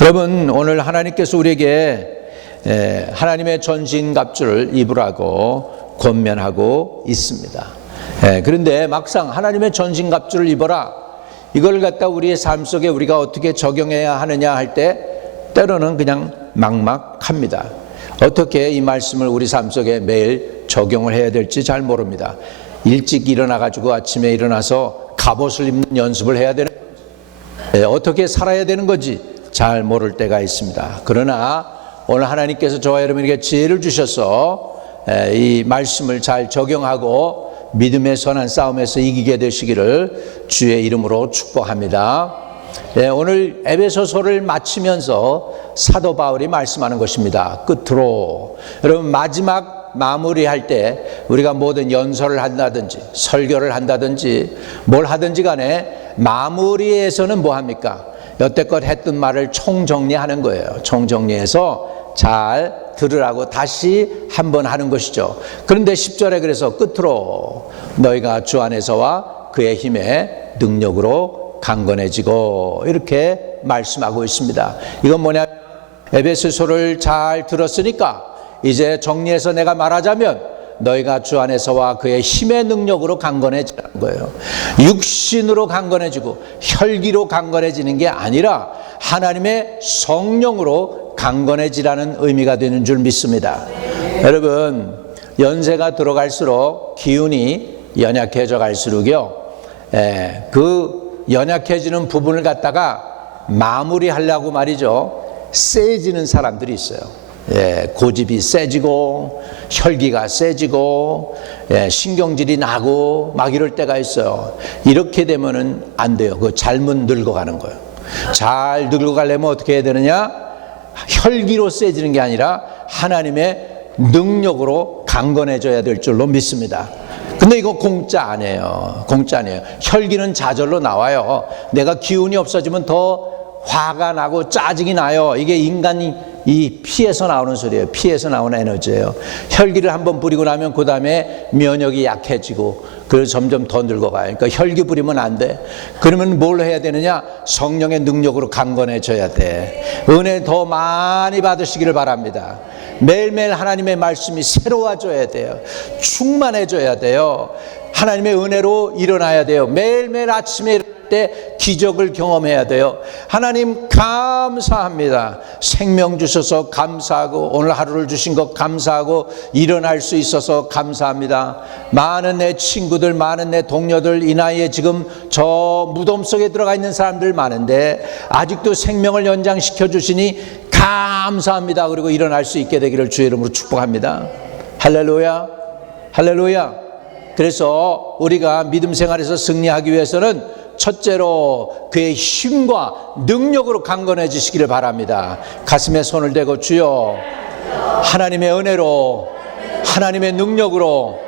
여러분, 오늘 하나님께서 우리에게 하나님의 전신갑주를 입으라고 권면하고 있습니다. 그런데 막상 하나님의 전신갑주를 입어라, 이걸 갖다 우리의 삶 속에 우리가 어떻게 적용해야 하느냐 할 때 때로는 그냥 막막합니다. 어떻게 이 말씀을 우리 삶 속에 매일 적용을 해야 될지 잘 모릅니다. 일찍 일어나 가지고 아침에 일어나서 갑옷을 입는 연습을 해야 되는 거지, 어떻게 살아야 되는 거지 잘 모를 때가 있습니다. 그러나 오늘 하나님께서 저와 여러분에게 지혜를 주셔서 이 말씀을 잘 적용하고 믿음의 선한 싸움에서 이기게 되시기를 주의 이름으로 축복합니다. 오늘 에베소서를 마치면서 사도 바울이 말씀하는 것입니다. 끝으로 여러분, 마지막 마무리할 때 우리가 모든 연설을 한다든지 설교를 한다든지 뭘 하든지 간에 마무리에서는 뭐 합니까? 여태껏 했던 말을 총정리하는 거예요. 총정리해서 잘 들으라고 다시 한번 하는 것이죠. 그런데 10절에 그래서 끝으로 너희가 주 안에서와 그의 힘에 능력으로 강건해지고 이렇게 말씀하고 있습니다. 이건 뭐냐? 에베소서를 잘 들었으니까 이제 정리해서 내가 말하자면 너희가 주 안에서와 그의 힘의 능력으로 강건해지는 거예요. 육신으로 강건해지고 혈기로 강건해지는 게 아니라 하나님의 성령으로 강건해지라는 의미가 되는 줄 믿습니다. 여러분, 연세가 들어갈수록 기운이 연약해져 갈수록요, 그 연약해지는 부분을 갖다가 마무리하려고 말이죠, 세지는 사람들이 있어요. 고집이 세지고 혈기가 세지고 신경질이 나고 막 이럴 때가 있어요. 이렇게 되면은 안 돼요. 그 잘못 늙어가는 거예요. 잘 늙어가려면 어떻게 해야 되느냐? 혈기로 세지는 게 아니라 하나님의 능력으로 강건해져야 될 줄로 믿습니다. 근데 이거 공짜 아니에요. 공짜 아니에요. 혈기는 좌절로 나와요. 내가 기운이 없어지면 더 화가 나고 짜증이 나요. 이게 인간이 이 피에서 나오는 소리예요. 피에서 나오는 에너지예요. 혈기를 한번 부리고 나면 그 다음에 면역이 약해지고 그래서 점점 더 늙어가요. 그러니까 혈기 부리면 안 돼. 그러면 뭘 해야 되느냐? 성령의 능력으로 강건해져야 돼. 은혜 더 많이 받으시기를 바랍니다. 매일매일 하나님의 말씀이 새로워져야 돼요. 충만해져야 돼요. 하나님의 은혜로 일어나야 돼요. 매일매일 아침에 일어날 때 기적을 경험해야 돼요. 하나님 감사합니다. 생명 주셔서 감사하고 오늘 하루를 주신 것 감사하고 일어날 수 있어서 감사합니다. 많은 내 친구들, 많은 내 동료들, 이 나이에 지금 저 무덤 속에 들어가 있는 사람들 많은데 아직도 생명을 연장시켜 주시니 감사합니다. 그리고 일어날 수 있게 되기를 주의 이름으로 축복합니다. 할렐루야, 할렐루야. 그래서 우리가 믿음 생활에서 승리하기 위해서는 첫째로 그의 힘과 능력으로 강건해지시기를 바랍니다. 가슴에 손을 대고 주여, 하나님의 은혜로 하나님의 능력으로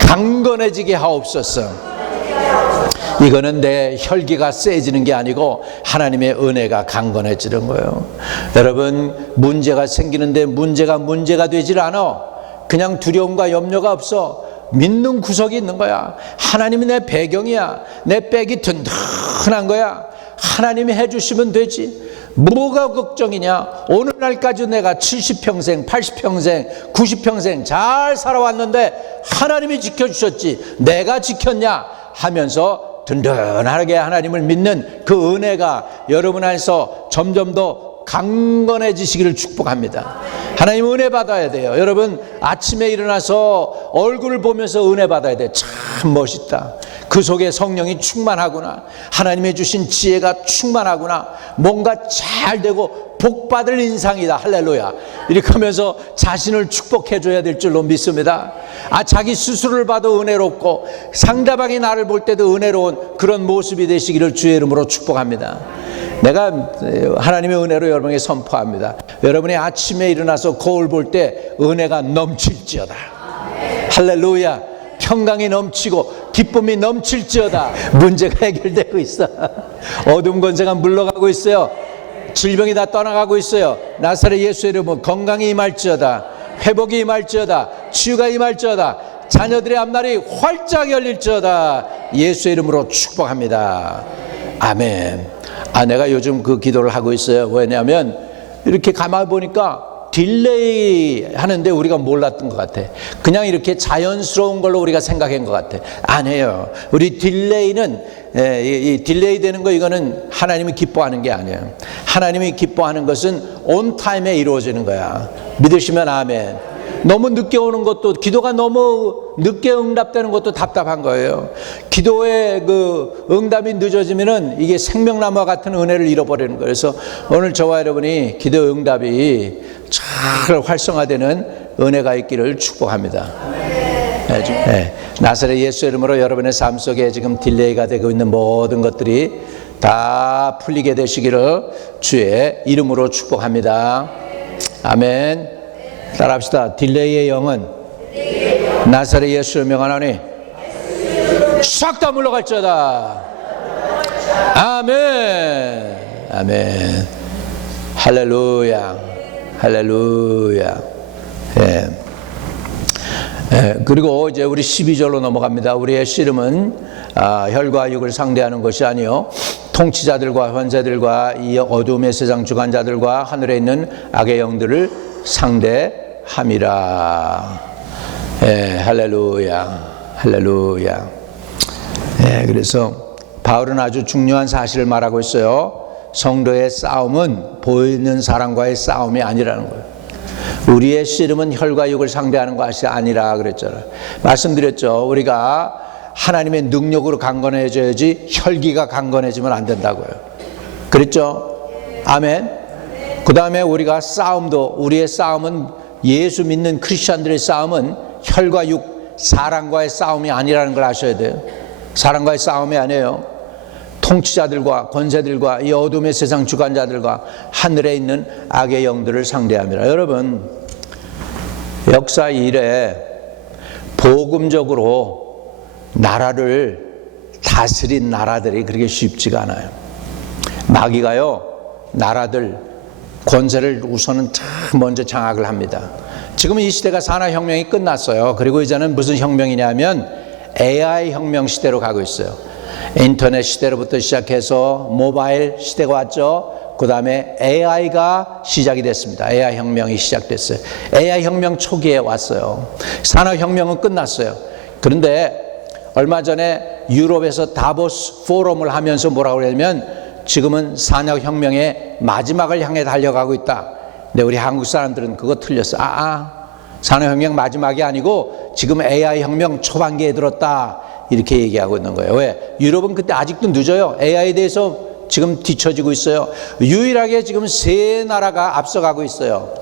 강건해지게 하옵소서. 이거는 내 혈기가 세지는 게 아니고 하나님의 은혜가 강건해지는 거예요. 여러분, 문제가 생기는데 문제가 되질 않아. 그냥 두려움과 염려가 없어. 믿는 구석이 있는 거야. 하나님이 내 배경이야. 내 백이 든든한 거야. 하나님이 해주시면 되지. 뭐가 걱정이냐? 오늘날까지 내가 70평생, 80평생, 90평생 잘 살아왔는데 하나님이 지켜주셨지 내가 지켰냐? 하면서 든든하게 하나님을 믿는 그 은혜가 여러분 안에서 점점 더 강건해지시기를 축복합니다. 하나님 은혜 받아야 돼요. 여러분, 아침에 일어나서 얼굴을 보면서 은혜 받아야 돼. 참 멋있다. 그 속에 성령이 충만하구나. 하나님의 주신 지혜가 충만하구나. 뭔가 잘 되고 복받을 인상이다. 할렐루야. 이렇게 하면서 자신을 축복해줘야 될 줄로 믿습니다. 자기 스스로를 봐도 은혜롭고 상대방이 나를 볼 때도 은혜로운 그런 모습이 되시기를 주의 이름으로 축복합니다. 내가 하나님의 은혜로 여러분에게 선포합니다. 여러분이 아침에 일어나서 거울 볼 때 은혜가 넘칠지어다. 할렐루야. 평강이 넘치고 기쁨이 넘칠지어다. 문제가 해결되고 있어. 어둠 권세가 물러가고 있어요. 질병이 다 떠나가고 있어요. 나사렛 예수의 이름으로 건강이 임할지어다. 회복이 임할지어다. 치유가 임할지어다. 자녀들의 앞날이 활짝 열릴지어다. 예수의 이름으로 축복합니다. 아멘. 내가 요즘 그 기도를 하고 있어요. 왜냐하면 이렇게 가만히 보니까 딜레이 하는데 우리가 몰랐던 것 같아. 그냥 이렇게 자연스러운 걸로 우리가 생각한 것 같아. 아니에요. 우리 딜레이는 이 딜레이 되는 거, 이거는 하나님이 기뻐하는 게 아니에요. 하나님이 기뻐하는 것은 온 타임에 이루어지는 거야. 믿으시면 아멘. 너무 늦게 오는 것도, 기도가 너무 늦게 응답되는 것도 답답한 거예요. 기도의 그 응답이 늦어지면은 이게 생명나무와 같은 은혜를 잃어버리는 거예요. 그래서 오늘 저와 여러분이 기도 응답이 잘 활성화되는 은혜가 있기를 축복합니다. 나사렛 예수 이름으로 여러분의 삶 속에 지금 딜레이가 되고 있는 모든 것들이 다 풀리게 되시기를 주의 이름으로 축복합니다. 아멘. 따라합시다. 딜레이의 영은 나사렛 예수의 명하나니 싹 다 물러갈지어다. 아멘. 아멘. 할렐루야. 할렐루야. 그리고 이제 우리 12절로 넘어갑니다. 우리의 씨름은 혈과 육을 상대하는 것이 아니요 통치자들과 권세들과 이 어둠의 세상 주관자들과 하늘에 있는 악의 영들을 상대함이라. 할렐루야. 할렐루야. 그래서 바울은 아주 중요한 사실을 말하고 있어요. 성도의 싸움은 보이는 사람과의 싸움이 아니라는 거예요. 우리의 씨름은 혈과 육을 상대하는 것이 아니라 그랬잖아요. 말씀드렸죠. 우리가 하나님의 능력으로 강건해져야지 혈기가 강건해지면 안 된다고요. 그랬죠? 아멘. 그 다음에 우리가 싸움도, 우리의 싸움은, 예수 믿는 크리스찬들의 싸움은 혈과 육, 사람과의 싸움이 아니라는 걸 아셔야 돼요. 사람과의 싸움이 아니에요. 통치자들과 권세들과 이 어둠의 세상 주관자들과 하늘에 있는 악의 영들을 상대합니다. 여러분, 역사 이래 복음적으로 나라를 다스린 나라들이 그렇게 쉽지가 않아요. 마귀가요, 나라들, 권세를 우선은 먼저 장악을 합니다. 지금 이 시대가 산업혁명이 끝났어요. 그리고 이제는 무슨 혁명이냐면 AI 혁명 시대로 가고 있어요. 인터넷 시대로부터 시작해서 모바일 시대가 왔죠. 그 다음에 AI가 시작이 됐습니다. AI 혁명이 시작됐어요. AI 혁명 초기에 왔어요. 산업혁명은 끝났어요. 그런데 얼마 전에 유럽에서 다보스 포럼을 하면서 뭐라고 그러냐면 지금은 산업혁명의 마지막을 향해 달려가고 있다. 근데 우리 한국 사람들은 그거 틀렸어. 산업혁명 마지막이 아니고 지금 AI 혁명 초반기에 들었다. 이렇게 얘기하고 있는 거예요. 왜? 유럽은 그때 아직도 늦어요. AI에 대해서 지금 뒤처지고 있어요. 유일하게 지금 세 나라가 앞서가고 있어요.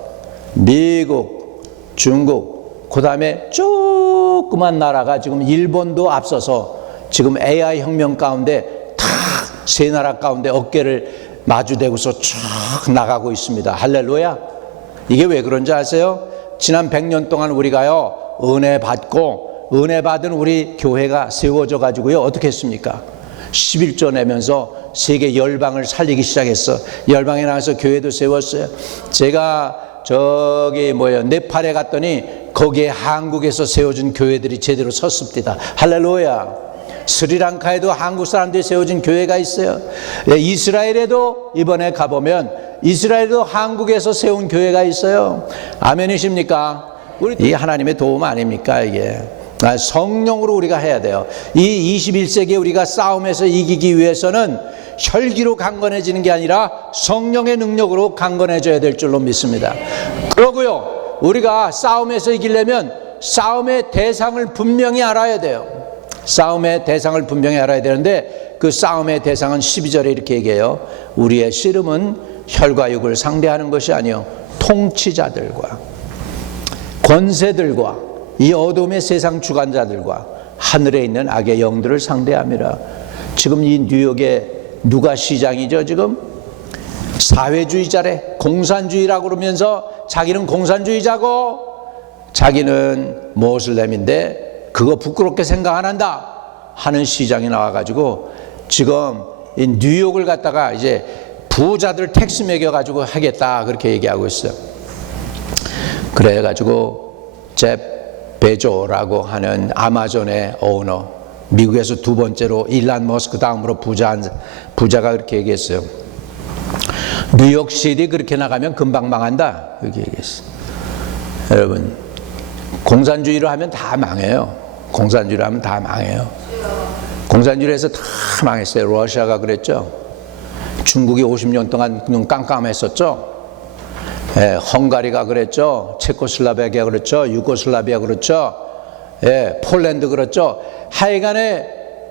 미국, 중국, 그 다음에 조그만 나라가 지금 일본도 앞서서 지금 AI 혁명 가운데 다 세 나라 가운데 어깨를 마주대고서 쭉 나가고 있습니다. 할렐루야. 이게 왜 그런지 아세요? 지난 100년 동안 우리가요, 은혜 받고 은혜 받은 우리 교회가 세워져 가지고요, 어떻게 했습니까? 11조 내면서 세계 열방을 살리기 시작했어. 열방에 나가서 교회도 세웠어요. 제가 네팔에 갔더니 거기에 한국에서 세워진 교회들이 제대로 섰습니다. 할렐루야. 스리랑카에도 한국 사람들이 세워진 교회가 있어요. 이스라엘에도 이번에 가보면 이스라엘도 한국에서 세운 교회가 있어요. 아멘이십니까? 이 하나님의 도움 아닙니까 이게? 성령으로 우리가 해야 돼요. 이 21세기에 우리가 싸움에서 이기기 위해서는 혈기로 강건해지는 게 아니라 성령의 능력으로 강건해져야 될 줄로 믿습니다. 그러고요, 우리가 싸움에서 이기려면 싸움의 대상을 분명히 알아야 돼요. 싸움의 대상을 분명히 알아야 되는데 그 싸움의 대상은 12절에 이렇게 얘기해요. 우리의 씨름은 혈과 육을 상대하는 것이 아니요 통치자들과 권세들과 이 어둠의 세상 주관자들과 하늘에 있는 악의 영들을 상대함이라. 지금 이 뉴욕에 누가 시장이죠? 지금 사회주의자래. 공산주의라고 그러면서 자기는 공산주의자고 자기는 모슬렘인데 그거 부끄럽게 생각 안 한다 하는 시장이 나와가지고 지금 이 뉴욕을 갖다가 이제 부자들 택시 매겨가지고 하겠다 그렇게 얘기하고 있어요. 그래가지고 제 베조라고 하는 아마존의 오너, 미국에서 두 번째로 일란 머스크 다음으로 부자가 그렇게 얘기했어요. 뉴욕시티 그렇게 나가면 금방 망한다, 그렇게 얘기했어요. 여러분, 공산주의로 하면 다 망해요. 공산주의로 하면 다 망해요. 공산주의로 해서 다 망했어요. 러시아가 그랬죠. 중국이 50년 동안 눈 깜깜했었죠. 예, 헝가리가 그랬죠. 체코슬라바키아 그렇죠. 유고슬라비아 그렇죠. 예, 폴란드 그렇죠. 하여간에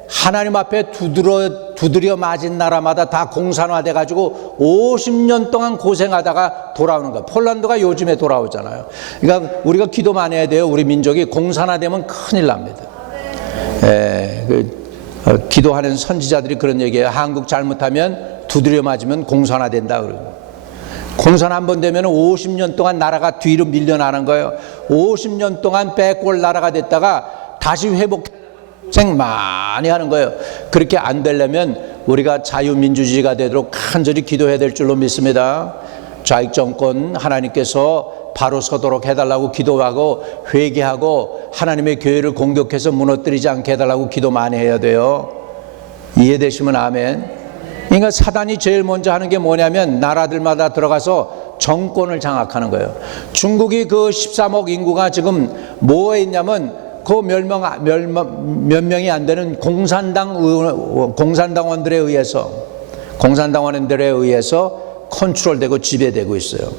하나님 앞에 두드려 맞은 나라마다 다 공산화돼 가지고 50년 동안 고생하다가 돌아오는 거예요. 폴란드가 요즘에 돌아오잖아요. 그러니까 우리가 기도 많이 해야 돼요. 우리 민족이 공산화되면 큰일 납니다. 예, 기도하는 선지자들이 그런 얘기해요. 한국 잘못하면 두드려 맞으면 공산화된다 그러고. 공산 한번 되면 50년 동안 나라가 뒤로 밀려나는 거예요. 50년 동안 백골 나라가 됐다가 다시 회복생 많이 하는 거예요. 그렇게 안 되려면 우리가 자유민주주의가 되도록 간절히 기도해야 될 줄로 믿습니다. 좌익 정권 하나님께서 바로 서도록 해달라고 기도하고 회개하고 하나님의 교회를 공격해서 무너뜨리지 않게 해달라고 기도 많이 해야 돼요. 이해되시면 아멘. 그러니까 사단이 제일 먼저 하는 게 뭐냐면 나라들마다 들어가서 정권을 장악하는 거예요. 중국이 그 13억 인구가 지금 뭐에 있냐면 그 몇 명이 안 되는 공산당원들에 의해서 컨트롤되고 지배되고 있어요.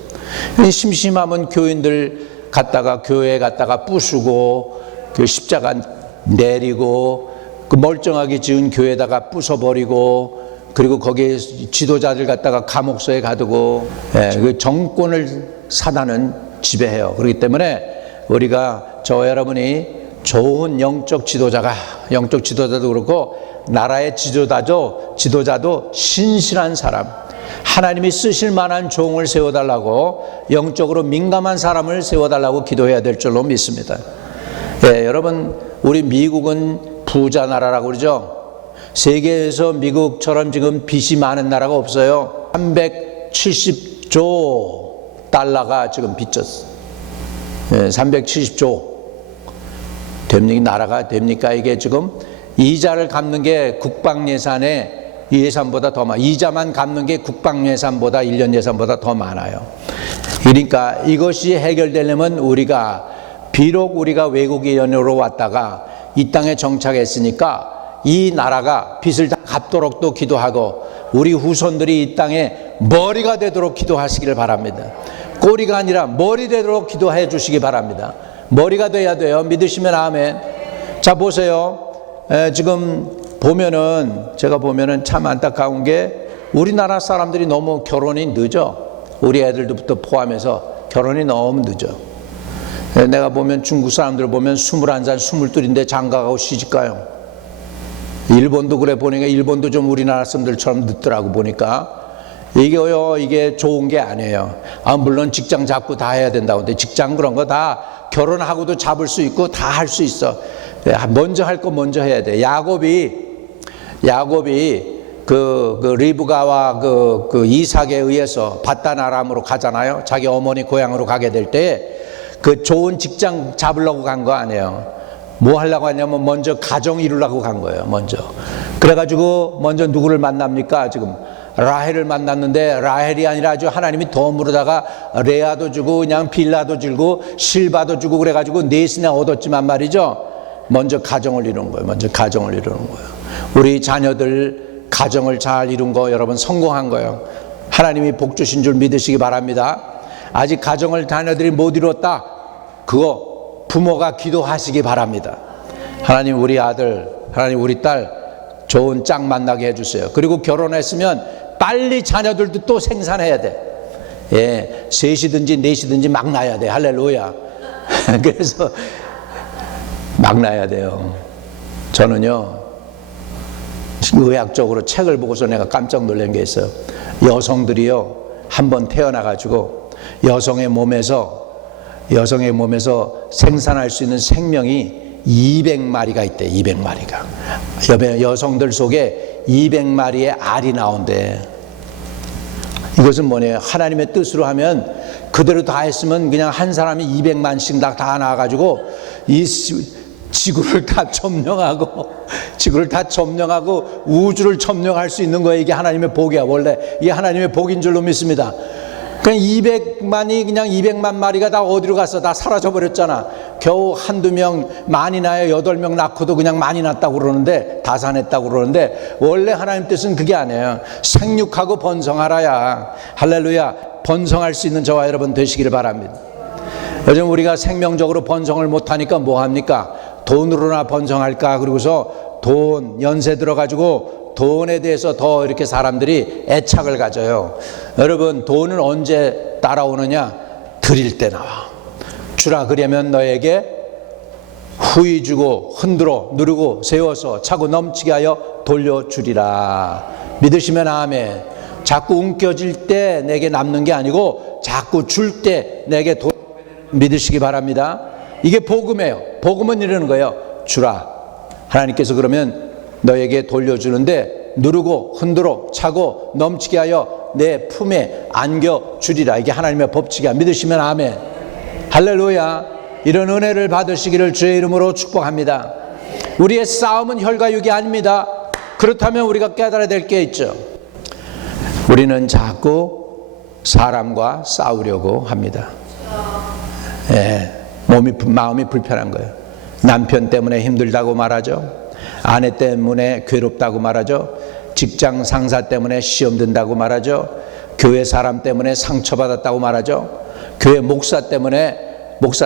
심심하면 교인들 갔다가 교회 갔다가 부수고 그 십자가 내리고 그 멀쩡하게 지은 교회에다가 부숴버리고 그리고 거기에 지도자들 갖다가 감옥소에 가두고, 예, 그 정권을 사단은 지배해요. 그렇기 때문에 우리가 저와 여러분이 좋은 영적 지도자도 그렇고 나라의 지도자도 신실한 사람, 하나님이 쓰실 만한 종을 세워달라고, 영적으로 민감한 사람을 세워달라고 기도해야 될 줄로 믿습니다. 예, 여러분, 우리 미국은 부자 나라라고 그러죠. 세계에서 미국처럼 지금 빚이 많은 나라가 없어요. 370조 달러가 지금 빚졌어. 370조. 나라가 됩니까? 이게 지금 이자를 갚는 게 국방 예산의 예산보다 더 많아요. 이자만 갚는 게 국방 예산보다 1년 예산보다 더 많아요. 그러니까 이것이 해결되려면 비록 우리가 외국의 연료로 왔다가 이 땅에 정착했으니까 이 나라가 빚을 다 갚도록 또 기도하고 우리 후손들이 이 땅에 머리가 되도록 기도하시기를 바랍니다. 꼬리가 아니라 머리 되도록 기도해 주시기 바랍니다. 머리가 돼야 돼요. 믿으시면 아멘. 자, 보세요. 지금 제가 보면은 참 안타까운 게 우리나라 사람들이 너무 결혼이 늦어. 우리 애들부터 포함해서 결혼이 너무 늦어. 내가 보면 중국 사람들 보면 21살, 22인데 장가가고 시집가요. 일본도 그래. 보니까 일본도 좀 우리나라 사람들처럼 늦더라고 보니까. 이게 좋은 게 아니에요. 물론 직장 잡고 다 해야 된다고. 근데 직장 그런 거 다 결혼하고도 잡을 수 있고 다 할 수 있어. 먼저 할 거 먼저 해야 돼. 야곱이 그 리브가와 그 이삭에 의해서 바단 아람으로 가잖아요. 자기 어머니 고향으로 가게 될 때 그 좋은 직장 잡으려고 간 거 아니에요. 뭐 하려고 하냐면 먼저 가정 이루려고 간 거예요. 먼저. 그래가지고 먼저 누구를 만납니까? 지금 라헬을 만났는데 라헬이 아니라 아주 하나님이 덤으로다가 레아도 주고 그냥 빌라도 주고 실바도 주고 그래가지고 넷이나 얻었지만 말이죠. 먼저 가정을 이룬 거예요. 우리 자녀들 가정을 잘 이룬 거 여러분 성공한 거예요. 하나님이 복 주신 줄 믿으시기 바랍니다. 아직 가정을 자녀들이 못 이뤘다. 그거 부모가 기도하시기 바랍니다. 하나님 우리 아들, 하나님 우리 딸 좋은 짝 만나게 해주세요. 그리고 결혼했으면 빨리 자녀들도 또 생산해야 돼. 예, 셋이든지 넷이든지 막 낳아야 돼. 할렐루야. 그래서 막 낳아야 돼요. 저는요 의학적으로 책을 보고서 내가 깜짝 놀란 게 있어요. 여성들이요 한번 태어나가지고 여성의 몸에서 생산할 수 있는 생명이 200마리가 있대. 200마리가. 여성들 속에 200마리의 알이 나온대. 이것은 뭐냐? 하나님의 뜻으로 하면 그대로 다 했으면 그냥 한 사람이 200만씩 다 나와가지고 지구를 다 점령하고 우주를 점령할 수 있는 거예요. 이게 하나님의 복이야. 원래 이게 하나님의 복인 줄로 믿습니다. 그냥 200만 마리가 다 어디로 갔어? 다 사라져 버렸잖아. 겨우 한두 명 많이 나요. 8명 낳고도 그냥 많이 낳았다고 그러는데, 다산했다고 그러는데, 원래 하나님 뜻은 그게 아니에요. 생육하고 번성하라야. 할렐루야. 번성할 수 있는 저와 여러분 되시기를 바랍니다. 요즘 우리가 생명적으로 번성을 못하니까 뭐합니까? 돈으로나 번성할까? 그러고서 돈, 연세 들어가지고 돈에 대해서 더 이렇게 사람들이 애착을 가져요. 여러분, 돈은 언제 따라오느냐? 드릴 때 나와. 주라 그러면 너에게 후히 주고 흔들어 누르고 세워서 차고 넘치게 하여 돌려주리라. 믿으시면 아멘. 자꾸 움켜질 때 내게 남는 게 아니고 자꾸 줄 때 내게 믿으시기 바랍니다. 이게 복음이에요. 복음은 이러는 거예요. 주라. 하나님께서 그러면 너에게 돌려주는데 누르고 흔들어 차고 넘치게 하여 내 품에 안겨주리라. 이게 하나님의 법칙이야. 믿으시면 아멘. 할렐루야. 이런 은혜를 받으시기를 주의 이름으로 축복합니다. 우리의 싸움은 혈과 육이 아닙니다. 그렇다면 우리가 깨달아야 될 게 있죠. 우리는 자꾸 사람과 싸우려고 합니다. 마음이 불편한 거예요. 남편 때문에 힘들다고 말하죠. 아내 때문에 괴롭다고 말하죠. 직장 상사 때문에 시험 든다고 말하죠. 교회 사람 때문에 상처받았다고 말하죠. 교회 목사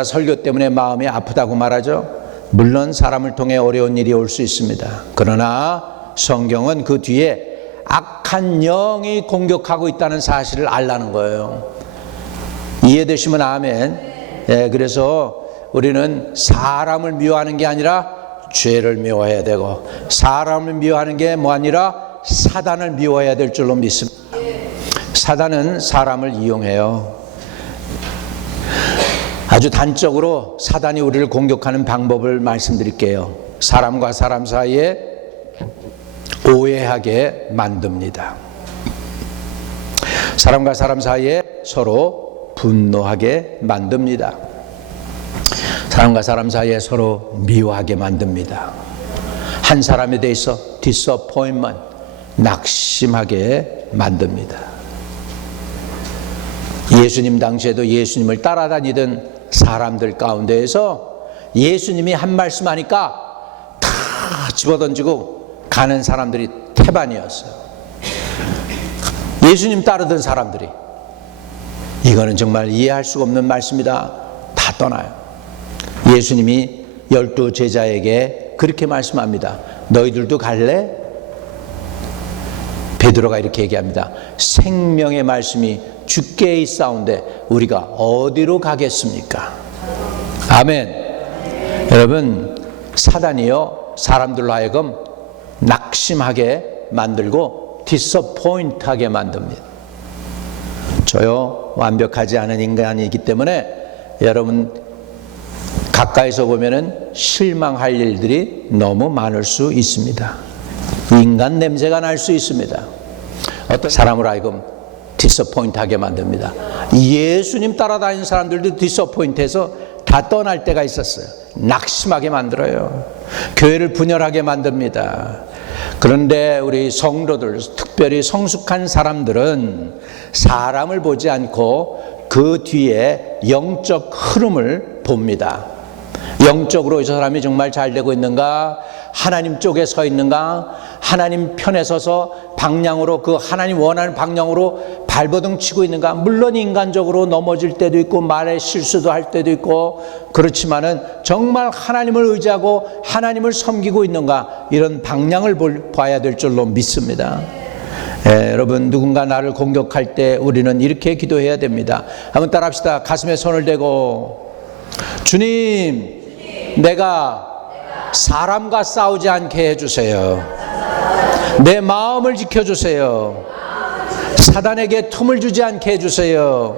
설교 때문에 마음이 아프다고 말하죠. 물론 사람을 통해 어려운 일이 올 수 있습니다. 그러나 성경은 그 뒤에 악한 영이 공격하고 있다는 사실을 알라는 거예요. 이해되시면 아멘. 그래서 우리는 사람을 미워하는 게 아니라 죄를 미워해야 되고, 사람을 미워하는 게 뭐 아니라 사단을 미워해야 될 줄로 믿습니다. 사단은 사람을 이용해요. 아주 단적으로 사단이 우리를 공격하는 방법을 말씀드릴게요. 사람과 사람 사이에 오해하게 만듭니다. 사람과 사람 사이에 서로 분노하게 만듭니다. 사람과 사람 사이에 서로 미워하게 만듭니다. 한 사람에 대해서 disappointment, 낙심하게 만듭니다. 예수님 당시에도 예수님을 따라다니던 사람들 가운데에서 예수님이 한 말씀 하니까 다 집어던지고 가는 사람들이 태반이었어요. 예수님 따르던 사람들이, 이거는 정말 이해할 수가 없는 말씀이다, 다 떠나요. 예수님이 12 제자에게 그렇게 말씀합니다. 너희들도 갈래? 베드로가 이렇게 얘기합니다. 생명의 말씀이 주께 있사온데 우리가 어디로 가겠습니까? 아멘. 여러분, 사단이요, 사람들로 하여금 낙심하게 만들고 디서포인트하게 만듭니다. 저요, 완벽하지 않은 인간이기 때문에 여러분 가까이서 보면은 실망할 일들이 너무 많을 수 있습니다. 인간 냄새가 날 수 있습니다. 어떤 사람을 하여금 디서포인트하게 만듭니다. 예수님 따라다니는 사람들도 디서포인트해서 다 떠날 때가 있었어요. 낙심하게 만들어요. 교회를 분열하게 만듭니다. 그런데 우리 성도들, 특별히 성숙한 사람들은 사람을 보지 않고 그 뒤에 영적 흐름을 봅니다. 영적으로 이 사람이 정말 잘 되고 있는가? 하나님 쪽에 서 있는가? 하나님 편에 서서 방향으로, 그 하나님 원하는 방향으로 발버둥 치고 있는가? 물론 인간적으로 넘어질 때도 있고 말에 실수도 할 때도 있고, 그렇지만은 정말 하나님을 의지하고 하나님을 섬기고 있는가? 이런 방향을 봐야 될 줄로 믿습니다. 여러분, 누군가 나를 공격할 때 우리는 이렇게 기도해야 됩니다. 한번 따라합시다. 가슴에 손을 대고, 주님, 내가 사람과 싸우지 않게 해주세요. 내 마음을 지켜주세요. 사단에게 틈을 주지 않게 해주세요.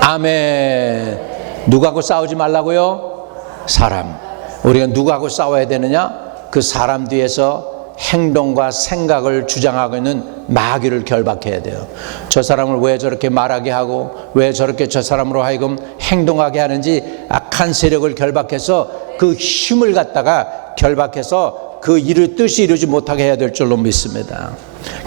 아멘. 누구하고 싸우지 말라고요? 사람. 우리가 누구하고 싸워야 되느냐? 그 사람 뒤에서 행동과 생각을 주장하고 있는 마귀를 결박해야 돼요. 저 사람을 왜 저렇게 말하게 하고 왜 저렇게 저 사람으로 하여금 행동하게 하는지 악한 세력을 결박해서 그 힘을 갖다가 결박해서 그 일을 뜻이 이루지 못하게 해야 될 줄로 믿습니다.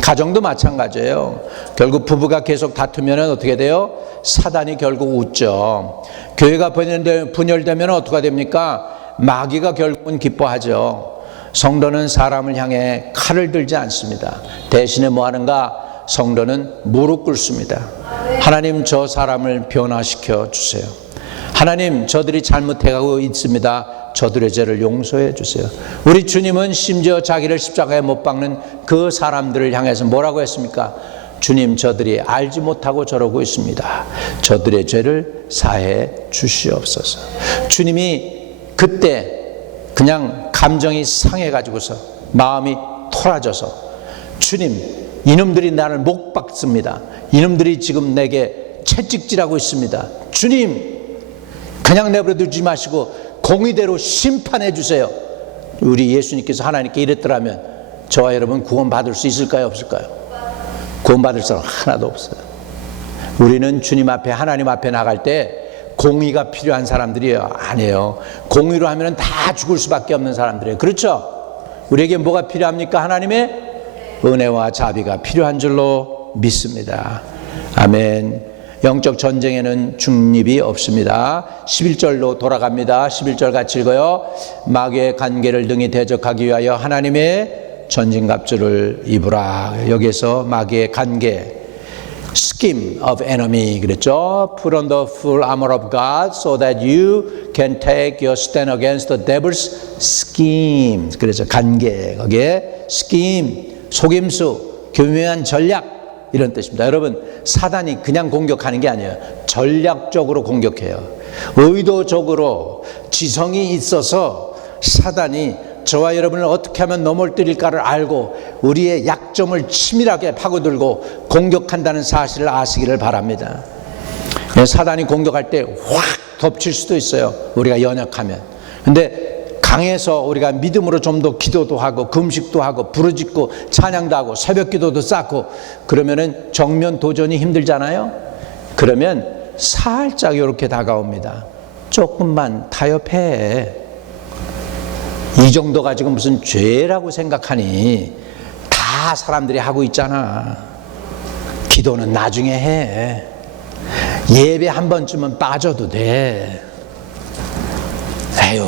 가정도 마찬가지예요. 결국 부부가 계속 다투면 어떻게 돼요? 사단이 결국 웃죠. 교회가 분열되면 어떻게 됩니까? 마귀가 결국은 기뻐하죠. 성도는 사람을 향해 칼을 들지 않습니다. 대신에 뭐 하는가? 성도는 무릎 꿇습니다. 하나님, 저 사람을 변화시켜 주세요. 하나님, 저들이 잘못해가고 있습니다. 저들의 죄를 용서해 주세요. 우리 주님은 심지어 자기를 십자가에 못 박는 그 사람들을 향해서 뭐라고 했습니까? 주님, 저들이 알지 못하고 저러고 있습니다. 저들의 죄를 사해 주시옵소서. 주님이 그때 그냥 감정이 상해가지고서 마음이 토라져서, 주님, 이놈들이 나를 못 박습니다. 이놈들이 지금 내게 채찍질하고 있습니다. 주님, 그냥 내버려 두지 마시고 공의대로 심판해 주세요. 우리 예수님께서 하나님께 이랬더라면 저와 여러분 구원받을 수 있을까요? 없을까요? 구원받을 사람 하나도 없어요. 우리는 주님 앞에, 하나님 앞에 나갈 때 공의가 필요한 사람들이에요? 아니에요. 공의로 하면 다 죽을 수밖에 없는 사람들이에요. 그렇죠? 우리에게 뭐가 필요합니까? 하나님의 은혜와 자비가 필요한 줄로 믿습니다. 아멘. 영적 전쟁에는 중립이 없습니다. 11절로 돌아갑니다. 11절 같이 읽어요. 마귀의 관계를 능히 대적하기 위하여 하나님의 전진갑주를 입으라. 여기에서 마귀의 관계, scheme of enemy 그랬죠. Put on the full armor of God so that you can take your stand against the devil's scheme. 그래서 관계, 거기에 scheme, 속임수, 교묘한 전략, 이런 뜻입니다. 여러분, 사단이 그냥 공격하는 게 아니에요. 전략적으로 공격해요. 의도적으로 지성이 있어서 사단이 저와 여러분을 어떻게 하면 넘어뜨릴까를 알고 우리의 약점을 치밀하게 파고들고 공격한다는 사실을 아시기를 바랍니다. 사단이 공격할 때 확 덮칠 수도 있어요. 우리가 연약하면. 근데 강해서 우리가 믿음으로 좀 더 기도도 하고 금식도 하고 부르짖고 찬양도 하고 새벽 기도도 쌓고 그러면은 정면 도전이 힘들잖아요. 그러면 살짝 이렇게 다가옵니다. 조금만 타협해. 이 정도가 지금 무슨 죄라고 생각하니? 다 사람들이 하고 있잖아. 기도는 나중에 해. 예배 한 번쯤은 빠져도 돼. 에휴,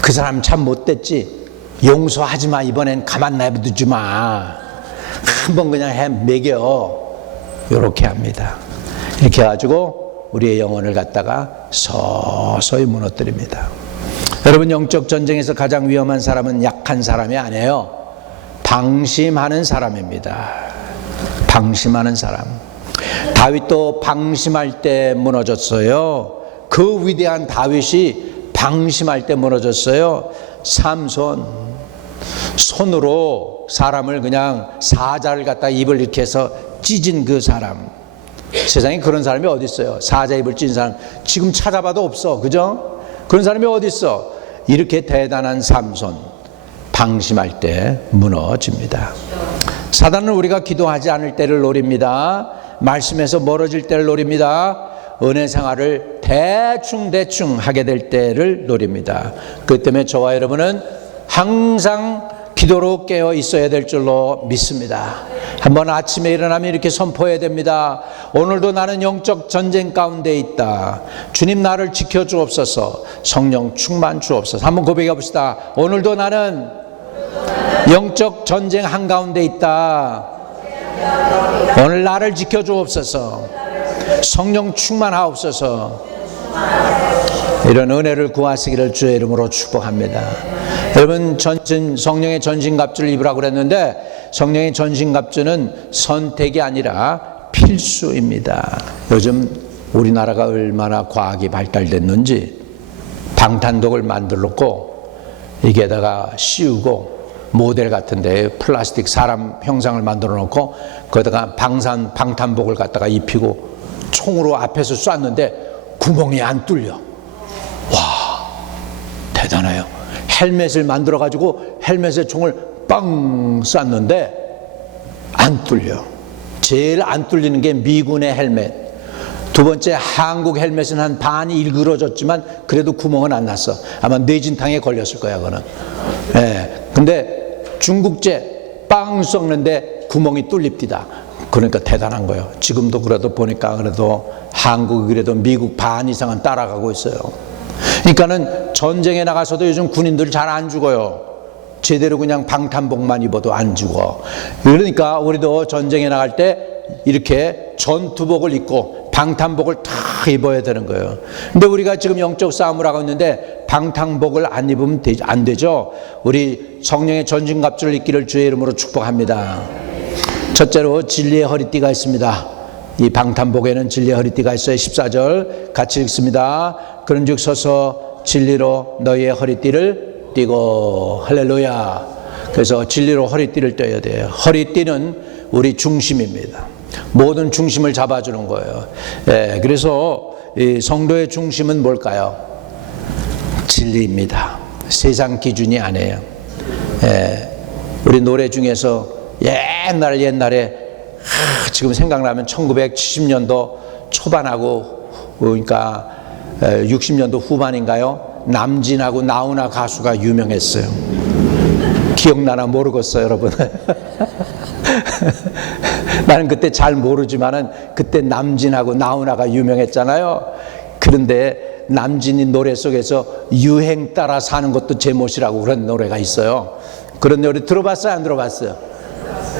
그 사람 참 못됐지. 용서하지 마. 이번엔 가만 놔두지 마. 한번 그냥 해 먹여. 이렇게 합니다. 이렇게 해가지고 우리의 영혼을 갖다가 서서히 무너뜨립니다. 여러분, 영적 전쟁에서 가장 위험한 사람은 약한 사람이 아니에요. 방심하는 사람입니다. 방심하는 사람. 다윗도 방심할 때 무너졌어요. 그 위대한 다윗이 방심할 때 무너졌어요. 삼손, 손으로 사람을 그냥 사자를 갖다 입을 이렇게 해서 찢은 그 사람. 세상에 그런 사람이 어디 있어요? 사자 입을 찢은 사람 지금 찾아봐도 없어. 그죠? 그런 사람이 어디 있어? 이렇게 대단한 삼손, 방심할 때 무너집니다. 사단은 우리가 기도하지 않을 때를 노립니다. 말씀에서 멀어질 때를 노립니다. 은혜 생활을 대충 하게 될 때를 노립니다. 그 때문에 저와 여러분은 항상 기도로 깨어 있어야 될 줄로 믿습니다. 한번 아침에 일어나면 이렇게 선포해야 됩니다. 오늘도 나는 영적 전쟁 가운데 있다. 주님, 나를 지켜주옵소서. 성령 충만 주옵소서. 한번 고백해 봅시다. 오늘도 나는 영적 전쟁 한가운데 있다. 오늘 나를 지켜주옵소서. 성령 충만하옵소서. 이런 은혜를 구하시기를 주의 이름으로 축복합니다. 여러분, 성령의 전신갑주를 입으라고 그랬는데 성령의 전신갑주는 선택이 아니라 필수입니다. 요즘 우리나라가 얼마나 과학이 발달됐는지 방탄독을 만들었고 이게다가 씌우고 모델 같은데 플라스틱 사람 형상을 만들어 놓고 거기다가 방탄복을 갖다가 입히고 총으로 앞에서 쐈는데 구멍이 안 뚫려. 와, 대단해요. 헬멧을 만들어 가지고 헬멧에 총을 빵 쐈는데 안 뚫려. 제일 안 뚫리는 게 미군의 헬멧. 두 번째, 한국 헬멧은 한 반이 일그러졌지만 그래도 구멍은 안 났어. 아마 뇌진탕에 걸렸을 거야, 그거는. 예. 근데 중국제 빵 썩는데 구멍이 뚫립디다. 그러니까 대단한 거예요. 지금도 그래도 보니까 그래도 한국이 그래도 미국 반 이상은 따라가고 있어요. 그러니까는 전쟁에 나가서도 요즘 군인들 잘 안 죽어요. 제대로 그냥 방탄복만 입어도 안 죽어. 그러니까 우리도 전쟁에 나갈 때 이렇게 전투복을 입고 방탄복을 다 입어야 되는 거예요. 근데 우리가 지금 영적 싸움을 하고 있는데 방탄복을 안 입으면 안 되죠. 우리 성령의 전신갑주를 입기를 주의 이름으로 축복합니다. 첫째로 진리의 허리띠가 있습니다. 이 방탄복에는 진리의 허리띠가 있어요. 14절 같이 읽습니다. 그런즉 서서 진리로 너희의 허리띠를 띠고. 할렐루야. 그래서 진리로 허리띠를 떼야 돼요. 허리띠는 우리 중심입니다. 모든 중심을 잡아주는 거예요. 예, 그래서 이 성도의 중심은 뭘까요? 진리입니다. 세상 기준이 아니에요. 예, 우리 노래 중에서 옛날에 지금 생각나면 1970년도 초반하고 그러니까 60년도 후반인가요? 남진하고 나훈아 가수가 유명했어요. 기억나나 모르겠어요, 여러분. 나는 그때 잘 모르지만은 그때 남진하고 나훈아가 유명했잖아요. 그런데 남진이 노래 속에서 유행 따라 사는 것도 제멋이라고 그런 노래가 있어요. 그런 노래 들어봤어요, 안 들어봤어요?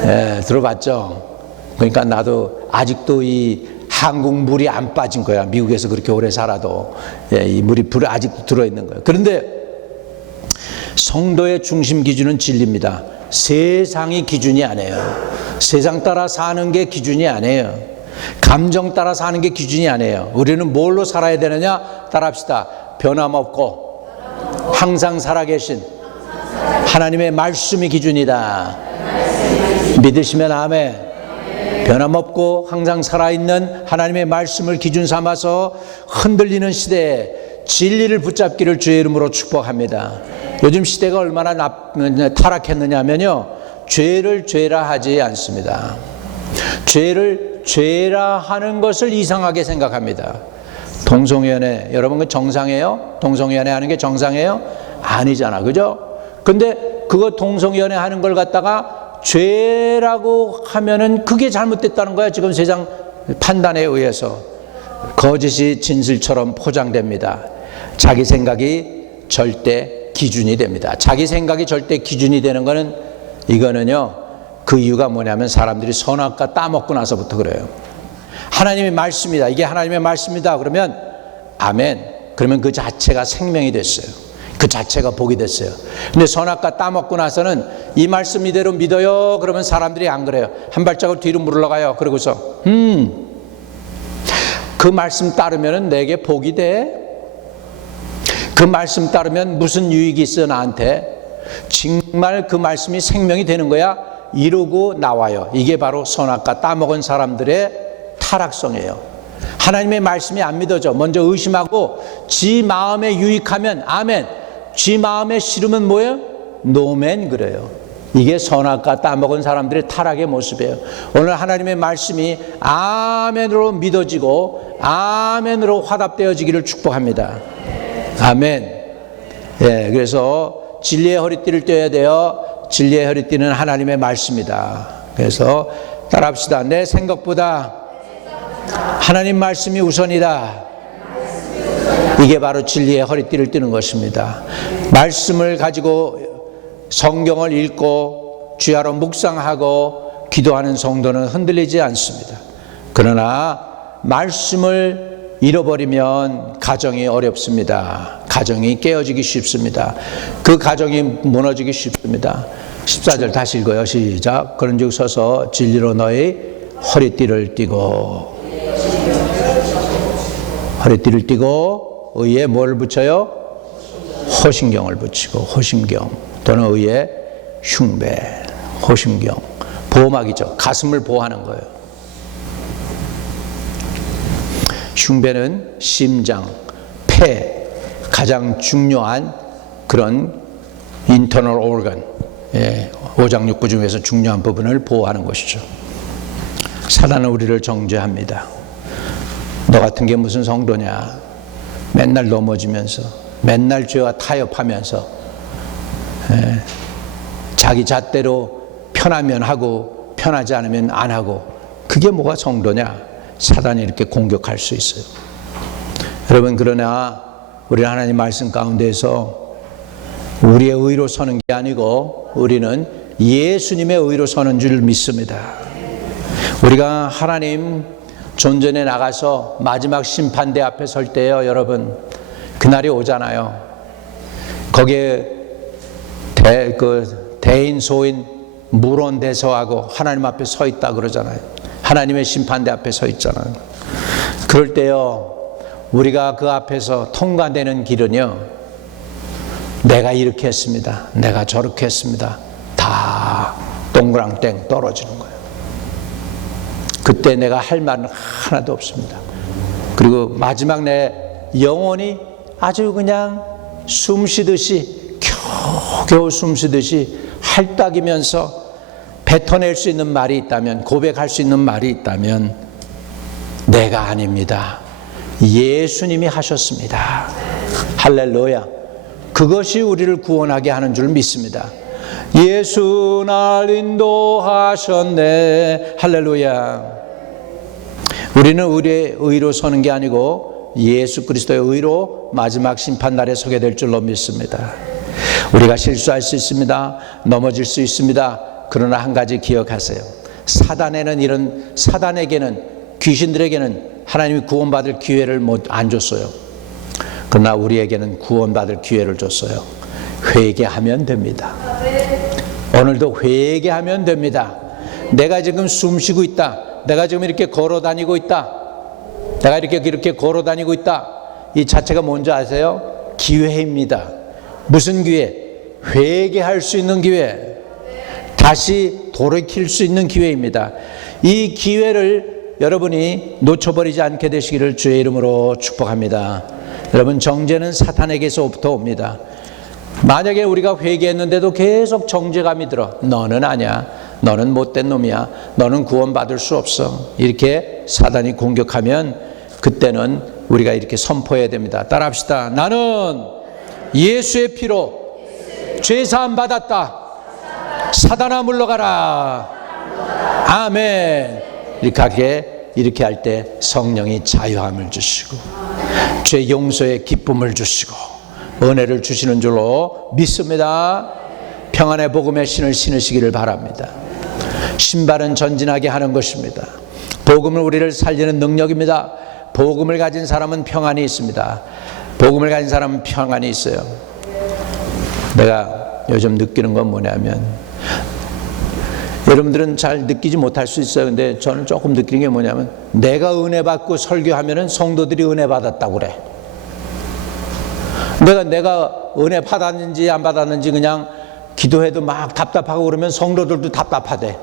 예, 들어봤죠. 그러니까 나도 아직도 이 한국 물이 안 빠진 거야. 미국에서 그렇게 오래 살아도. 예, 이 물이 아직도 들어있는 거예요. 그런데 성도의 중심 기준은 진리입니다. 세상이 기준이 아니에요. 세상 따라 사는 게 기준이 아니에요. 감정 따라 사는 게 기준이 아니에요. 우리는 뭘로 살아야 되느냐? 따라합시다. 변함없고 항상 살아계신 하나님의 말씀이 기준이다. 믿으시면 아멘. 변함없고 항상 살아있는 하나님의 말씀을 기준 삼아서 흔들리는 시대에 진리를 붙잡기를 주의 이름으로 축복합니다. 요즘 시대가 얼마나 타락했느냐면요, 죄를 죄라 하지 않습니다. 죄를 죄라 하는 것을 이상하게 생각합니다. 동성연애, 여러분 그 정상이에요? 동성연애 하는 게 정상이에요? 아니잖아, 그죠? 근데 그거 동성연애 하는 걸 갖다가 죄라고 하면은 그게 잘못됐다는 거야. 지금 세상 판단에 의해서 거짓이 진실처럼 포장됩니다. 자기 생각이 절대 기준이 됩니다. 자기 생각이 절대 기준이 되는 거는 이거는요, 그 이유가 뭐냐면 사람들이 선악과 따먹고 나서부터 그래요. 하나님의 말씀이다. 이게 하나님의 말씀이다. 그러면 아멘. 그러면 그 자체가 생명이 됐어요. 그 자체가 복이 됐어요. 근데 선악과 따먹고 나서는 이 말씀 이대로 믿어요. 그러면 사람들이 안 그래요. 한 발자국 뒤로 물러가요. 그러고서 그 말씀 따르면 내게 복이 돼? 그 말씀 따르면 무슨 유익이 있어 나한테? 정말 그 말씀이 생명이 되는 거야? 이러고 나와요. 이게 바로 선악과 따먹은 사람들의 타락성이에요. 하나님의 말씀이 안 믿어져. 먼저 의심하고 지 마음에 유익하면 아멘, 지 마음에 싫으면 뭐예요? 노멘. 그래요. 이게 선악과 따먹은 사람들의 타락의 모습이에요. 오늘 하나님의 말씀이 아멘으로 믿어지고 아멘으로 화답되어지기를 축복합니다. 아멘. 예, 그래서 진리의 허리띠를 떼야 돼요. 진리의 허리띠는 하나님의 말씀이다. 그래서 따라합시다. 내 생각보다 하나님 말씀이 우선이다. 이게 바로 진리의 허리띠를 띠는 것입니다. 말씀을 가지고 성경을 읽고 주야로 묵상하고 기도하는 성도는 흔들리지 않습니다. 그러나 말씀을 잃어버리면 가정이 어렵습니다. 가정이 깨어지기 쉽습니다. 그 가정이 무너지기 쉽습니다. 14절 다시 읽어요. 시작. 그런즉 서서 진리로 너희 허리띠를 띠고, 허리띠를 띠고 의에 뭘 붙여요? 호심경을 붙이고, 호심경 또는 의에 흉배, 호심경. 보호막이죠. 가슴을 보호하는 거예요. 흉배는 심장, 폐, 가장 중요한 그런 internal organ, 오장육부 중에서 중요한 부분을 보호하는 것이죠. 사단은 우리를 정죄합니다. 너 같은 게 무슨 성도냐, 맨날 넘어지면서 맨날 죄와 타협하면서 자기 잣대로 편하면 하고 편하지 않으면 안 하고, 그게 뭐가 성도냐? 사단이 이렇게 공격할 수 있어요. 여러분, 그러나 우리는 하나님 말씀 가운데서 우리의 의로 서는 게 아니고 우리는 예수님의 의로 서는 줄 믿습니다. 우리가 하나님 존전에 나가서 마지막 심판대 앞에 설 때요, 여러분, 그날이 오잖아요. 거기에 대인 소인 물원대서하고 하나님 앞에 서 있다 그러잖아요. 하나님의 심판대 앞에 서 있잖아요. 그럴 때요, 우리가 그 앞에서 통과되는 길은요, 내가 이렇게 했습니다, 내가 저렇게 했습니다, 다 동그랑땡 떨어지는 거예요. 그때 내가 할 말은 하나도 없습니다. 그리고 마지막 내 영혼이 아주 그냥 숨쉬듯이, 겨우겨우 숨쉬듯이 할딱이면서 뱉어낼 수 있는 말이 있다면, 고백할 수 있는 말이 있다면, 내가 아닙니다, 예수님이 하셨습니다. 할렐루야. 그것이 우리를 구원하게 하는 줄 믿습니다. 예수 날 인도하셨네. 할렐루야. 우리는 우리의 의로 서는 게 아니고 예수 그리스도의 의로 마지막 심판날에 서게 될 줄로 믿습니다. 우리가 실수할 수 있습니다. 넘어질 수 있습니다. 그러나 한 가지 기억하세요. 사단에게는, 귀신들에게는 하나님이 구원받을 기회를 안 줬어요. 그러나 우리에게는 구원받을 기회를 줬어요. 회개하면 됩니다. 오늘도 회개하면 됩니다. 내가 지금 숨쉬고 있다, 내가 지금 이렇게 걸어 다니고 있다, 내가 이렇게 걸어 다니고 있다, 이 자체가 뭔지 아세요? 기회입니다. 무슨 기회? 회개할 수 있는 기회, 다시 돌이킬 수 있는 기회입니다. 이 기회를 여러분이 놓쳐버리지 않게 되시기를 주의 이름으로 축복합니다. 여러분, 정죄는 사탄에게서부터 옵니다. 만약에 우리가 회개했는데도 계속 정죄감이 들어, 너는 아니야, 너는 못된 놈이야, 너는 구원받을 수 없어, 이렇게 사단이 공격하면 그때는 우리가 이렇게 선포해야 됩니다. 따라합시다. 나는 예수의 피로 죄사함 받았다. 사단아 물러가라. 아멘. 이렇게 할 때 성령이 자유함을 주시고 죄 용서의 기쁨을 주시고 은혜를 주시는 줄로 믿습니다. 평안의 복음의 신을 신으시기를 바랍니다. 신발은 전진하게 하는 것입니다. 복음은 우리를 살리는 능력입니다. 복음을 가진 사람은 평안이 있습니다. 복음을 가진 사람은 평안이 있어요. 내가 요즘 느끼는 건 뭐냐면, 여러분들은 잘 느끼지 못할 수 있어요. 근데 저는 조금 느끼는 게 뭐냐면, 내가 은혜 받고 설교하면은 성도들이 은혜 받았다고 그래. 내가 은혜 받았는지 안 받았는지 그냥 기도해도 막 답답하고 그러면 성도들도 답답하대.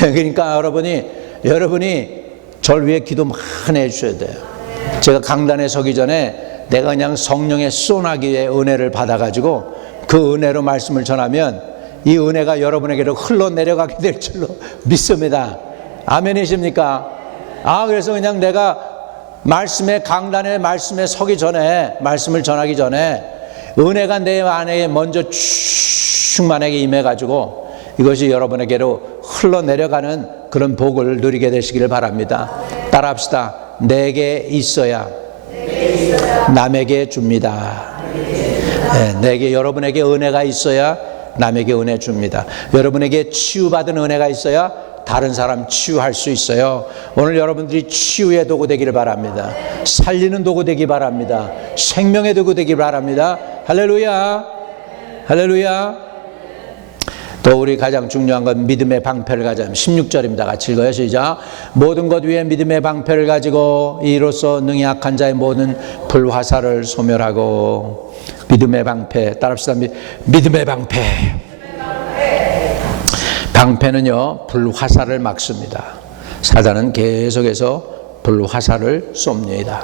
그러니까 여러분이 절 위해 기도 많이 해주셔야 돼요. 제가 강단에 서기 전에 내가 그냥 성령의 소나기의 은혜를 받아가지고 그 은혜로 말씀을 전하면 이 은혜가 여러분에게로 흘러내려가게 될 줄로 믿습니다. 아멘이십니까? 그래서 그냥 내가 강단에 말씀에 서기 전에, 말씀을 전하기 전에 은혜가 내 안에 먼저 충만하게 임해가지고 이것이 여러분에게로 흘러내려가는 그런 복을 누리게 되시기를 바랍니다. 따라합시다. 내게 있어야 남에게 줍니다. 여러분에게 은혜가 있어야 남에게 은혜 줍니다. 여러분에게 치유받은 은혜가 있어야 다른 사람 치유할 수 있어요. 오늘 여러분들이 치유의 도구 되기를 바랍니다. 살리는 도구 되기 바랍니다. 생명의 도구 되기 바랍니다. 할렐루야. 할렐루야. 또 우리 가장 중요한 건 믿음의 방패를 가자면 16절입니다. 같이 읽어요. 시작. 모든 것 위에 믿음의 방패를 가지고 이로써 능히 악한 자의 모든 불화살을 소멸하고. 믿음의 방패. 따라합시다. 믿음의 방패. 방패는요, 불화살을 막습니다. 사단은 계속해서 불화살을 쏩니다.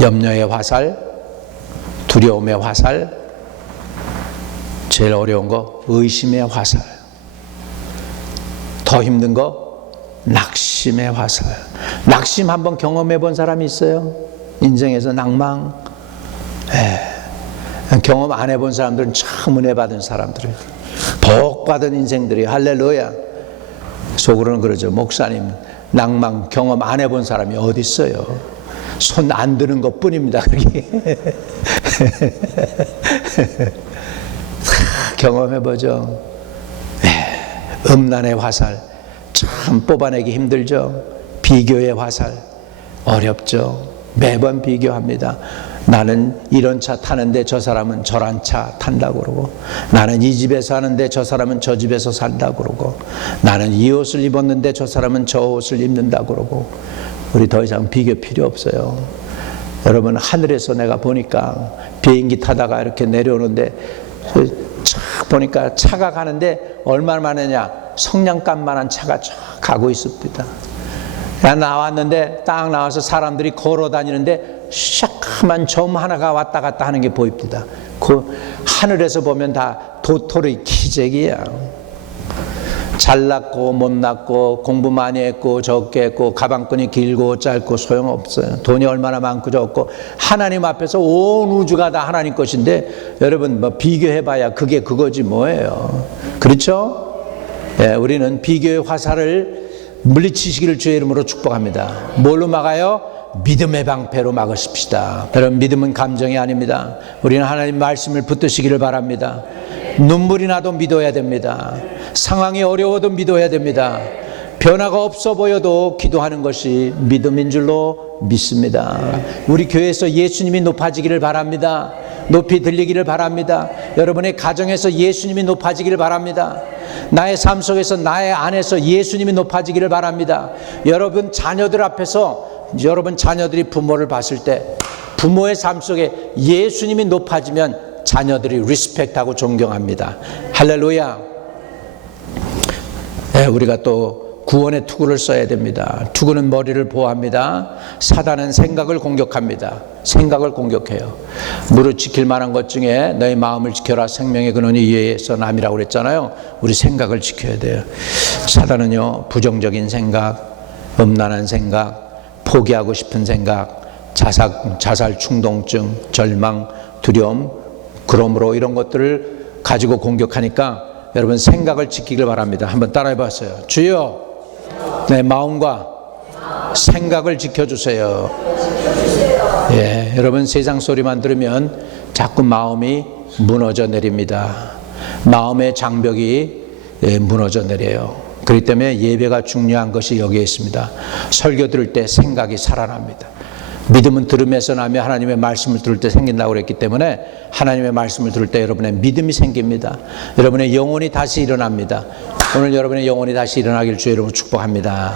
염려의 화살, 두려움의 화살, 제일 어려운 거 의심의 화살, 더 힘든 거 낙심의 화살. 낙심 한번 경험해 본 사람이 있어요? 인생에서 낭망? 경험 안 해본 사람들은 참 은혜 받은 사람들이에요. 복 받은 인생들이. 할렐루야. 속으로는 그러죠. 목사님, 낭망 경험 안 해본 사람이 어디 있어요? 손 안 드는 것 뿐입니다. 그게. 경험해보죠. 음란의 화살 참 뽑아내기 힘들죠. 비교의 화살 어렵죠. 매번 비교합니다. 나는 이런 차 타는데 저 사람은 저런 차 탄다고 그러고, 나는 이 집에 사는데 저 사람은 저 집에서 산다고 그러고, 나는 이 옷을 입었는데 저 사람은 저 옷을 입는다고 그러고. 우리 더 이상 비교 필요 없어요. 여러분, 하늘에서 내가 보니까 비행기 타다가 이렇게 내려오는데 쫙 보니까 차가 가는데 얼마나 많으냐, 성냥감만한 차가 쫙 가고 있습니다. 나왔는데 딱 나와서 사람들이 걸어 다니는데 시작한 점 하나가 왔다 갔다 하는 게 보입니다. 그 하늘에서 보면 다 도토리 기적이야. 잘났고 못났고 공부 많이 했고 적게 했고 가방끈이 길고 짧고 소용없어요. 돈이 얼마나 많고 적고 하나님 앞에서 온 우주가 다 하나님 것인데, 여러분 뭐 비교해봐야 그게 그거지 뭐예요. 그렇죠? 우리는 비교의 화살을 물리치시기를 주의 이름으로 축복합니다. 뭘로 막아요? 믿음의 방패로 막으십시다. 여러분, 믿음은 감정이 아닙니다. 우리는 하나님 말씀을 붙드시기를 바랍니다. 눈물이 나도 믿어야 됩니다. 상황이 어려워도 믿어야 됩니다. 변화가 없어 보여도 기도하는 것이 믿음인 줄로 믿습니다. 우리 교회에서 예수님이 높아지기를 바랍니다. 높이 들리기를 바랍니다. 여러분의 가정에서 예수님이 높아지기를 바랍니다. 나의 삶 속에서, 나의 안에서 예수님이 높아지기를 바랍니다. 여러분 자녀들 앞에서, 여러분 자녀들이 부모를 봤을 때 부모의 삶 속에 예수님이 높아지면 자녀들이 리스펙트하고 존경합니다. 할렐루야. 우리가 또 구원의 투구를 써야 됩니다. 투구는 머리를 보호합니다. 사단은 생각을 공격합니다. 생각을 공격해요. 무릇 지킬 만한 것 중에 너희 마음을 지켜라. 생명의 근원이 이에서 남이라고 그랬잖아요. 우리 생각을 지켜야 돼요. 사단은요, 부정적인 생각, 음란한 생각, 포기하고 싶은 생각, 자살 충동증, 절망, 두려움, 그러므로 이런 것들을 가지고 공격하니까 여러분 생각을 지키길 바랍니다. 한번 따라해 봤어요. 주여, 내 마음과 생각을 지켜주세요. 여러분 세상 소리만 들으면 자꾸 마음이 무너져 내립니다. 마음의 장벽이 무너져 내려요. 그렇기 때문에 예배가 중요한 것이 여기에 있습니다. 설교 들을 때 생각이 살아납니다. 믿음은 들음에서 나며 하나님의 말씀을 들을 때 생긴다고 그랬기 때문에 하나님의 말씀을 들을 때 여러분의 믿음이 생깁니다. 여러분의 영혼이 다시 일어납니다. 오늘 여러분의 영혼이 다시 일어나길 주의 이름으로 축복합니다.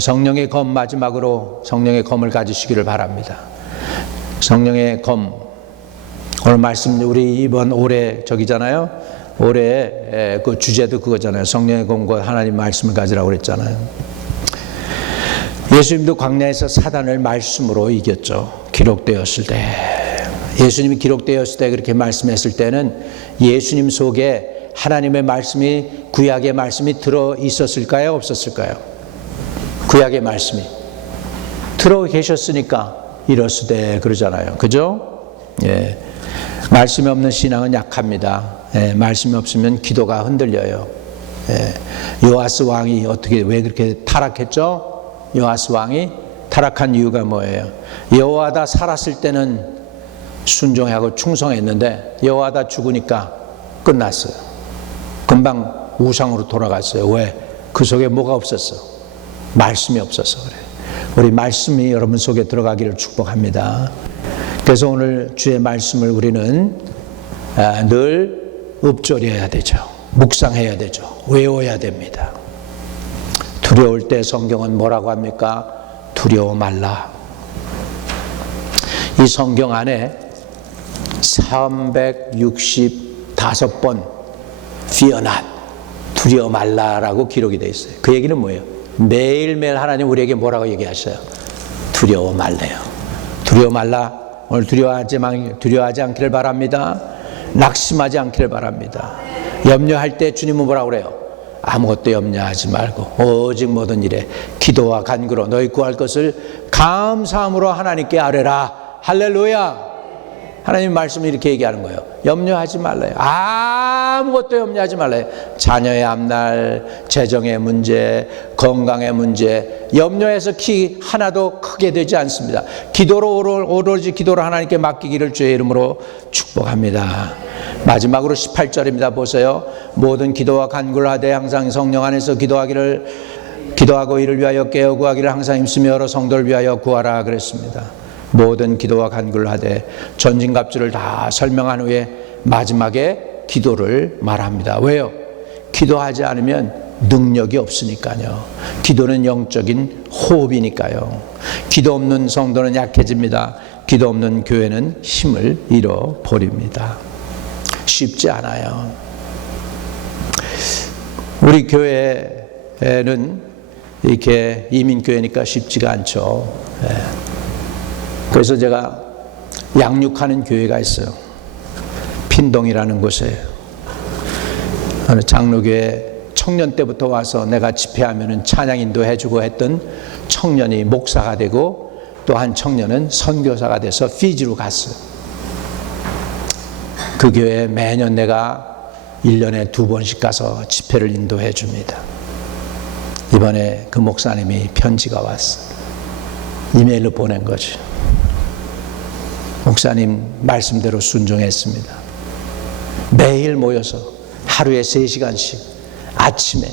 성령의 검, 마지막으로 성령의 검을 가지시기를 바랍니다. 성령의 검, 오늘 말씀, 우리 이번 올해 저기잖아요. 올해 그 주제도 그거잖아요. 성령의 검과 하나님 말씀을 가지라고 그랬잖아요. 예수님도 광야에서 사단을 말씀으로 이겼죠. 기록되었을 때. 예수님이 기록되었을 때 그렇게 말씀했을 때는 예수님 속에 하나님의 말씀이, 구약의 말씀이 들어 있었을까요? 없었을까요? 구약의 말씀이 들어 계셨으니까 이러시되 그러잖아요. 그죠? 말씀이 없는 신앙은 약합니다. 말씀이 없으면 기도가 흔들려요. 요아스 왕이 왜 그렇게 타락했죠? 요아스 왕이 타락한 이유가 뭐예요? 여호와다 살았을 때는 순종하고 충성했는데 여호와다 죽으니까 끝났어요. 금방 우상으로 돌아갔어요. 왜? 그 속에 뭐가 없었어? 말씀이 없어서 그래요. 우리 말씀이 여러분 속에 들어가기를 축복합니다. 그래서 오늘 주의 말씀을 우리는 늘 읊조려야 되죠. 묵상해야 되죠. 외워야 됩니다. 두려울 때 성경은 뭐라고 합니까? 두려워 말라. 이 성경 안에 365번 fear not, 두려워 말라라고 기록이 되어 있어요. 그 얘기는 뭐예요? 매일매일 하나님 우리에게 뭐라고 얘기하셔요? 두려워 말래요. 두려워 말라. 오늘 두려워하지 않기를 바랍니다. 낙심하지 않기를 바랍니다. 염려할 때 주님은 뭐라고 그래요? 아무것도 염려하지 말고 오직 모든 일에 기도와 간구로 너희 구할 것을 감사함으로 하나님께 아뢰라. 할렐루야. 하나님 말씀을 이렇게 얘기하는 거예요. 염려하지 말래요. 아무것도 염려하지 말래요. 자녀의 앞날, 재정의 문제, 건강의 문제, 염려해서 키 하나도 크게 되지 않습니다. 기도로 오로지 기도로 하나님께 맡기기를 주의 이름으로 축복합니다. 마지막으로 18절입니다. 보세요. 모든 기도와 간구를 하되 항상 성령 안에서 기도하고 이를 위하여 깨어 구하기를 항상 힘쓰며 여러 성도를 위하여 구하라 그랬습니다. 모든 기도와 간구를 하되 전진갑주를 다 설명한 후에 마지막에 기도를 말합니다. 왜요? 기도하지 않으면 능력이 없으니까요. 기도는 영적인 호흡이니까요. 기도 없는 성도는 약해집니다. 기도 없는 교회는 힘을 잃어버립니다. 쉽지 않아요. 우리 교회는 이렇게 이민교회니까 쉽지가 않죠. 그래서 제가 양육하는 교회가 있어요. 핀동이라는 곳에 어느 장로교회 청년 때부터 와서 내가 집회하면 찬양 인도해주고 했던 청년이 목사가 되고 또 한 청년은 선교사가 돼서 피지로 갔어요. 그 교회에 매년 내가 1년에 2번씩 가서 집회를 인도해 줍니다. 이번에 그 목사님이 편지가 왔어요. 이메일로 보낸 거죠. 목사님 말씀대로 순종했습니다. 매일 모여서 하루에 3시간씩 아침에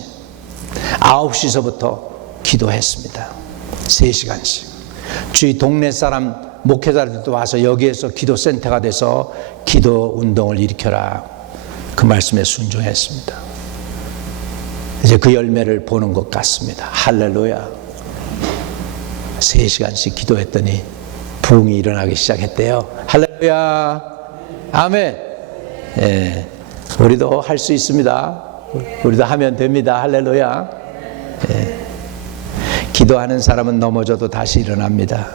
9시서부터 기도했습니다. 3시간씩. 주위 동네 사람 목회자들도 와서 여기에서 기도센터가 돼서 기도 운동을 일으켜라. 그 말씀에 순종했습니다. 이제 그 열매를 보는 것 같습니다. 할렐루야. 3시간씩 기도했더니 부흥이 일어나기 시작했대요. 할렐루야. 아멘. 예, 우리도 할 수 있습니다. 우리도 하면 됩니다. 할렐루야. 예. 기도하는 사람은 넘어져도 다시 일어납니다.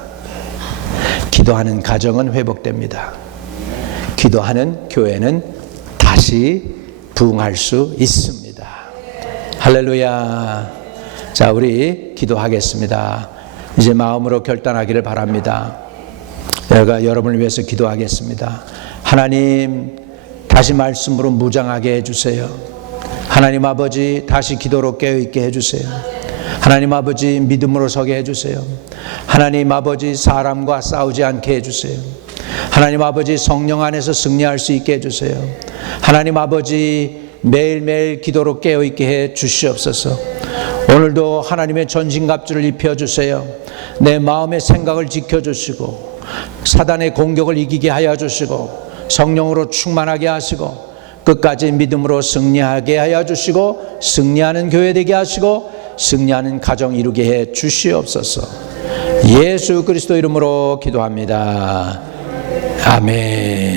기도하는 가정은 회복됩니다. 기도하는 교회는 다시 부흥할 수 있습니다. 할렐루야. 자, 우리 기도하겠습니다. 이제 마음으로 결단하기를 바랍니다. 제가 여러분을 위해서 기도하겠습니다. 하나님, 다시 말씀으로 무장하게 해주세요. 하나님 아버지, 다시 기도로 깨어있게 해주세요. 하나님 아버지, 믿음으로 서게 해주세요. 하나님 아버지, 사람과 싸우지 않게 해주세요. 하나님 아버지, 성령 안에서 승리할 수 있게 해주세요. 하나님 아버지, 매일매일 기도로 깨어있게 해 주시옵소서. 오늘도 하나님의 전신갑주를 입혀주세요. 내 마음의 생각을 지켜주시고 사단의 공격을 이기게 하여 주시고 성령으로 충만하게 하시고 끝까지 믿음으로 승리하게 하여 주시고 승리하는 교회 되게 하시고 승리하는 가정 이루게 해 주시옵소서. 예수 그리스도 이름으로 기도합니다. 아멘.